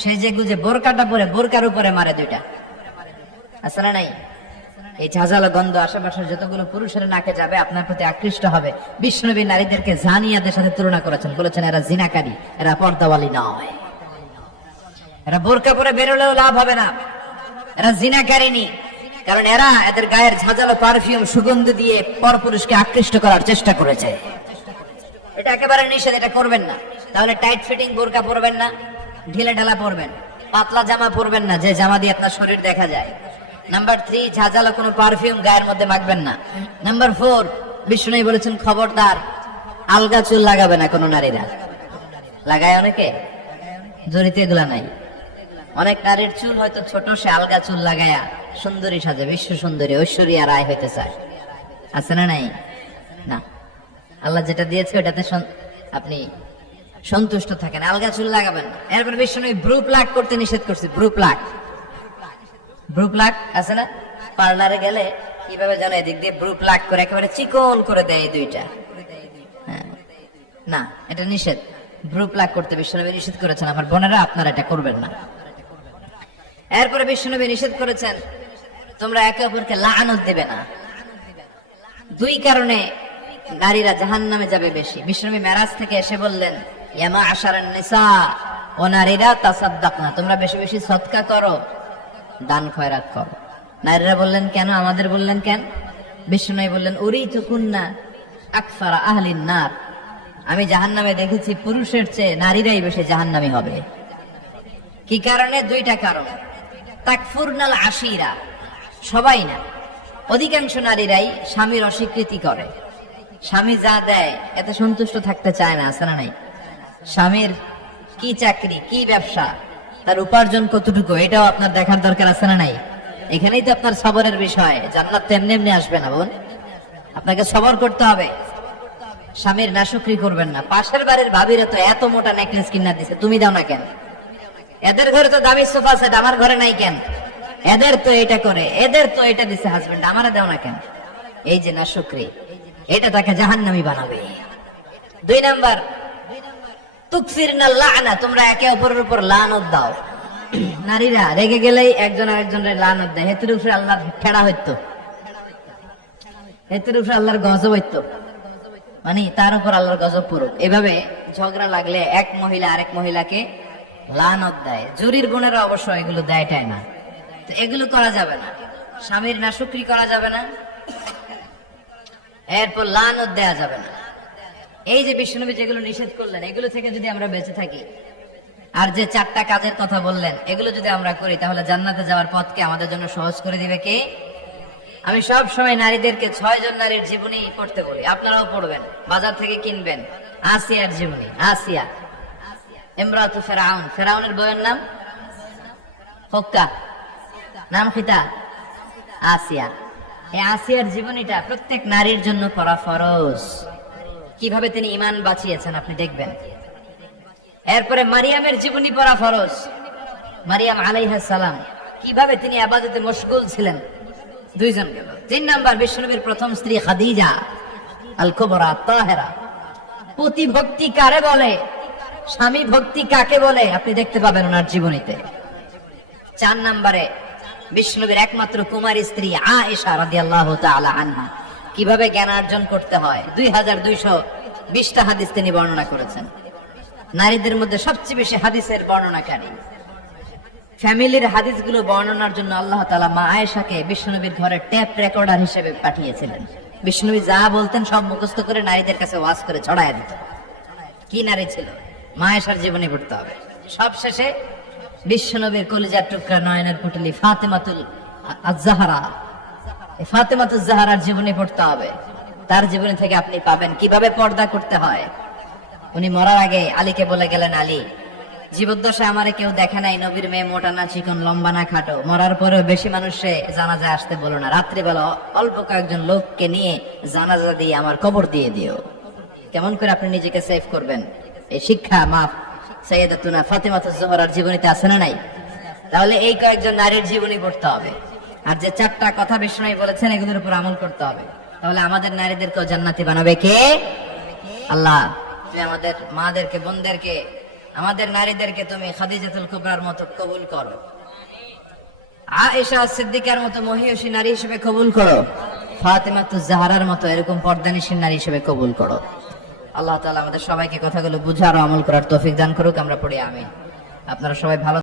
সেজে গুজে বোরকাটা পরে বোরকার উপরে মারে দুইটা, আছে না নাই? এই ঝাঁঝালো গন্ধ আশেপাশের যতগুলো পুরুষের নাকে যাবে আপনার প্রতি আকৃষ্ট হবে। বিশ্বনবী নারীদেরকে জানিয়াদের সাথে তুলনা করেছেন, বলেছেন এরা জিনাকারী, এরা পর্দাওয়ালি নয়, এরা বোরকা পরে বেরোলেও লাভ হবে না, এরা জিনাকারিনী। কারণ এরা এদের গায়ের ঝাঁঝালো পারফিউম সুগন্ধ দিয়ে পরপুরুষকে আকৃষ্ট করার চেষ্টা করেছে। এটা একেবারে নিষেধ, এটা করবেন না। তাহলে টাইট ফিটিং বোরকা পরবেন না, ঢিলে ঢালা পরবেন, পাতলা জামা পরবেন না যে জামা দিয়ে আপনার শরীর দেখা যায়। নাম্বার 3, ঝাঁঝালো কোনো পারফিউম গায়ের মধ্যে মাখবেন না। নাম্বার 4, বিষ্ণু বলেছেন খবরদার আলগা চুল লাগাবে না কোনো নারীরা। লাগায় অনেকে, জড়িতে এগুলা নাই। অনেক নারীর চুল হয়তো ছোট, সে আলগা চুল লাগায়া সুন্দরী সাজে, বিশ্ব সুন্দরী ঐশ্বরিয়া রায় হইতে চায়, আছে না নাই? না, আল্লাহ যেটা দিয়েছে ওটাতে আপনি সন্তুষ্ট থাকেন, আলগা চুল লাগাবেন। এরপর বিষ্ণু ব্রু প্লাক করতে নিষেধ করছে। ব্রু প্লাক, ব্রু প্লাক আছে না? পার্লারে গেলে কিভাবে জানো এদিক দিয়ে ব্রু প্লাক করে একেবারে চিকন করে দেয় দুইটা। হ্যাঁ, না, এটা নিষেধ। ব্রু প্লাক করতে বিশ্বনবী নিষেধ করেছেন। আমার বোনেরা, আপনারা এটা করবেন না। এরপরে বিশ্বনবী নিষেধ করেছেন তোমরা একে অপরকে লাআনত দেবে না। 2 কারণে নারীরা জাহান্নামে যাবে বেশি। বিশ্বনবী মেরাজ থেকে এসে বললেন, ইয়া মা'আশারান নিসা, ও নারীরা, তাসাদ্দাকনা, তোমরা বেশি বেশি সদকা করো, দান খয়রাত করো। নারীরা বললেন কেন? আমাদের বললেন কেন? বিশ্বনবী বললেন, উরিতু কুন্না আকসারা আহলিন নার, আমি জাহান্নামে দেখেছি পুরুষের চেয়ে নারীরাই বেশি জাহান্নামী হবে। কি কারণে? 2টা কারণ। তাকফুরনাল আশিরা, সবাই না, অধিকাংশ নারীরাই স্বামীর অস্বীকৃতি করে। স্বামী যা দেয় এতে সন্তুষ্ট থাকতে চায় না, আছে না নাই? স্বামীর কি চাকরি, কি ব্যবসা, তার উপার্জন কতটুকু, এটাও আপনার দেখার দরকার, আছে না নাই? এখানেই তো আপনার সবরের বিষয়। জান্নাত তো এমনি এমনি আসবে না বোন, আপনাকে সবর করতে হবে। স্বামীর নাশুকরি করবেন না। পাশের বাড়ির ভাবিরা তো এত মোটা নেকলেস কিনা দিছে, তুমি দাও না কেন? এদের ঘরে তো দামি সোফা সেট, আমার ঘরে নাই কেন? এদের তো এটা করে, এদের তো এটা দিছে হাজবেন্ড, আমারে দাও না কেন? এই যে নাশুকরি, এটা তাকে জাহান্নামী বানাবে। 2 নাম্বার, তুকফিরনাল লা'না, তোমরা একে অপরের উপর লানত দাও। নারীরা রেগে গেলেই একজন আরেকজনের লানত দেয়। হেতুর উপরে আল্লাহর ঠেড়া হইতো, হেতুর উপরে আল্লাহর গজব হইতো, মানে তার উপর আল্লাহর গজব পড়ুক। এভাবে ঝগড়া লাগলে এক মহিলা আরেক মহিলাকে লানত দেয়। জুরির গুণেরা অবশ্য এগুলো দেয়টাই না, তো এগুলো করা যাবে না। স্বামীর নাশুকরি করা যাবে না, এরপর লানত দেয়া যাবে না। এই যে বিশ্বনবী যেগুলো নিষেধ করলেন, এগুলো থেকে যদি আমরা বেঁচে থাকি, আর যে 4টা কাজের কথা বললেন, এগুলো যদি আমরা করি, তাহলে জান্নাতে যাওয়ার পথকে আমাদের জন্য সহজ করে দিবে কে? আমি সব সময় নারীদেরকে 6 জন নারীর জীবনী পড়তে বলি, আপনারাও পড়বেন, বাজার থেকে কিনবেন। আসিয়ার জীবনী, আসিয়া ইমরাতু ফিরআউন, ফিরআউনের বউয়ের নাম হক্কা, নাম খিতা আসিয়া। এই আসিয়ার জীবনীটা প্রত্যেক নারীর জন্য পড়া ফরজ। কিভাবে তিনি ঈমান বাঁচিয়েছেন আপনি দেখবেন। এরপরে মারিয়ামের জীবনী পড়া ফরজ। মারিয়াম আলাইহিস সালাম, কিভাবে তিনি ইবাদতে মশগুল ছিলেন। 2 জন গেল। 3 নাম্বার, বিশ্বনবীর প্রথম স্ত্রী খাদিজা আল কুবরা তাহেরা। পতি ভক্তি কারে বলে, স্বামী ভক্তি কাকে বলে, আপনি দেখতে পাবেন ওনার জীবনীতে। 4 নাম্বারে, বিশ্বনবীর একমাত্র কুমারী স্ত্রী আয়েশা রাদিয়াল্লাহু তাআলা আনহা, কিভাবে জ্ঞান অর্জন করতে হয় 2220টা হাদিস তিনি বর্ণনা করেছেন। নারীদের মধ্যে সবচেয়ে বেশি হাদিসের বর্ণনাকারী। ফ্যামিলির হাদিসগুলো বর্ণনার জন্য আল্লাহ তাআলা মা আয়েশাকে বিশ্বনবীর ঘরে টেপ রেকর্ডার হিসেবে পাঠিয়েছিলেন। বিশ্বনবী যা বলতেন সব মুখস্থ করে নারীদের কাছে ওয়াজ করে ছড়ায় দিত। কি নারী ছিল! মা আয়েশার জীবনী পড়তে হবে। সব শেষে বিশ্বনবীর কলিজার টুকরা নয়নের পুটলি ফাতেমাতুল আয-জাহরা, ফাতেমাতুল জাহরার জীবনী পড়তে হবে। তার জীবনী থেকে আপনি পাবেন কিভাবে পর্দা করতে হয়। উনি মরার আগে আলীকে বলে গেলেন, আলী, জীবদ্দশায় আমারে কেউ দেখে নাই, নবীর মেয়ে মোটা না চিকন, লম্বা না খাটো। মরার পরেও বেশি মানুষে জানাজায় আসতে বলো না, রাত্রিবেলা অল্প কয়েকজন লোককে নিয়ে জানাজা দিয়ে আমার কবর দিয়ে দিও। কেমন করে আপনি নিজেকে সেভ করবেন, এই শিক্ষা মা সাইয়্যিদাতুনা ফাতেমাতুজ জোহরার জীবনীতে আছে না নাই? তাহলে এই কয়েকজন নারীর জীবনী পড়তে হবে। আর যে 4টা কথা বিষ্ণু বলেছেন, এগুলোর উপর আমল করতে হবে। তাহলে আমাদের নারীদেরকেও জান্নাতি বানাবে কে? আল্লাহ। আমাদের মাদেরকে, বোনদেরকে আমাদের নারীদেরকে তুমি খাদিজাতুল কুবরার মতো কবুল করো, আয়েশা সিদ্দিকার মতো মহিয়সী নারী হিসেবে কবুল করো, ফাতেমাতুজ জাহরার মতো এরকম পর্দানিশীল নারী হিসেবে কবুল করো। আল্লাহ তাআলা আমাদের সবাইকে কথাগুলো বুঝার ও আমল করার তৌফিক দান করুক। আমরা পড়ি আমিন। আপনারা সবাই ভালো